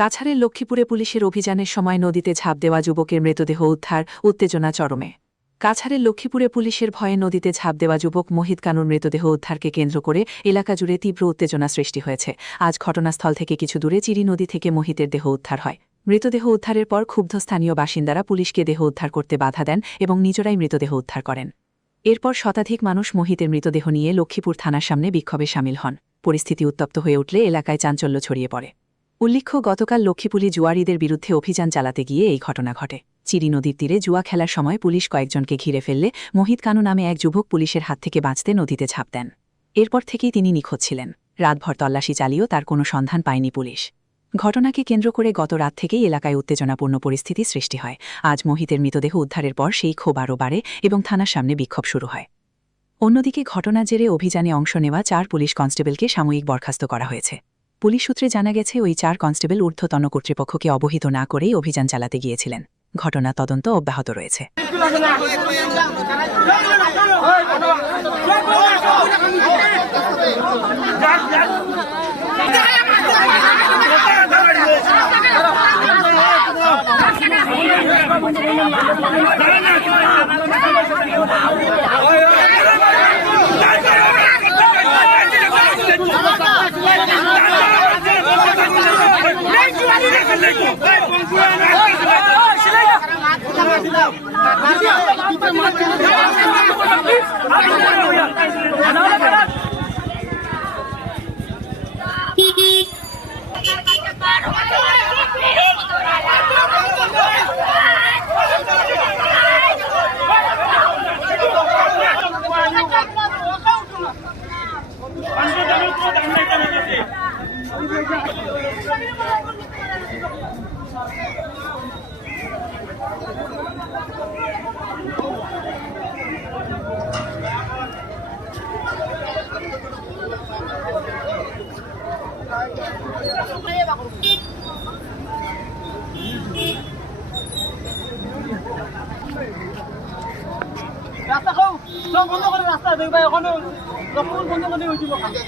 কাছাড়ের লক্ষ্মীপুরে পুলিশের অভিযানের সময় নদীতে ঝাঁপ দেওয়া যুবকের মৃতদেহ উদ্ধার, উত্তেজনা চরমে। কাছাড়ের লক্ষ্মীপুরে পুলিশের ভয়ে নদীতে ঝাঁপ দেওয়া যুবক মোহিত কানুর মৃতদেহ উদ্ধারকে কেন্দ্র করে এলাকা জুড়ে তীব্র উত্তেজনা সৃষ্টি হয়েছে। আজ ঘটনাস্থল থেকে কিছু দূরে চিরি নদী থেকে মোহিতের দেহ উদ্ধার হয়। মৃতদেহ উদ্ধারের পর ক্ষুব্ধ স্থানীয় বাসিন্দারা পুলিশকে দেহ উদ্ধার করতে বাধা দেন এবং নিজেরাই মৃতদেহ উদ্ধার করেন। এরপর শতাধিক মানুষ মোহিতের মৃতদেহ নিয়ে লক্ষ্মীপুর থানার সামনে বিক্ষোভে শামিল হন। পরিস্থিতি উত্তপ্ত হয়ে উঠলে এলাকায় চাঞ্চল্য ছড়িয়ে পড়ে। উল্লেখ্য, গতকাল লক্ষ্মীপুরে জুয়ারিদের বিরুদ্ধে অভিযান চালাতে গিয়ে এই ঘটনা ঘটে। চিরি নদীর তীরে জুয়া খেলার সময় পুলিশ কয়েকজনকে ঘিরে ফেললে মোহিত কানু নামে এক যুবক পুলিশের হাত থেকে বাঁচতে নদীতে ঝাঁপ দেন। এরপর থেকেই তিনি নিখোঁজ ছিলেন। রাতভর তল্লাশি চালিয়েও তার কোনো সন্ধান পায়নি পুলিশ। ঘটনাকে কেন্দ্র করে গত রাত থেকেই এলাকায় উত্তেজনাপূর্ণ পরিস্থিতি সৃষ্টি হয়। আজ মোহিতের মৃতদেহ উদ্ধারের পর সেই ক্ষোভ আরও বাড়ে এবং থানার সামনে বিক্ষোভ শুরু হয়। অন্যদিকে ঘটনার জেরে অভিযানে অংশ নেওয়া 4 পুলিশ কনস্টেবলকে সাময়িক বরখাস্ত করা হয়েছে। পুলিশ সূত্রে জানা গেছে, ওই 4 কনস্টেবল ঊর্ধ্বতন কর্তৃপক্ষকে অবহিত না করেই অভিযান চালাতে গিয়েছিলেন। ঘটনা তদন্ত অব্যাহত রয়েছে। রাস্তা খাও সব বন্ধ করে রাস্তা দেখবা ওখানে সকল বন্ধ করে হইছিল রাস্তা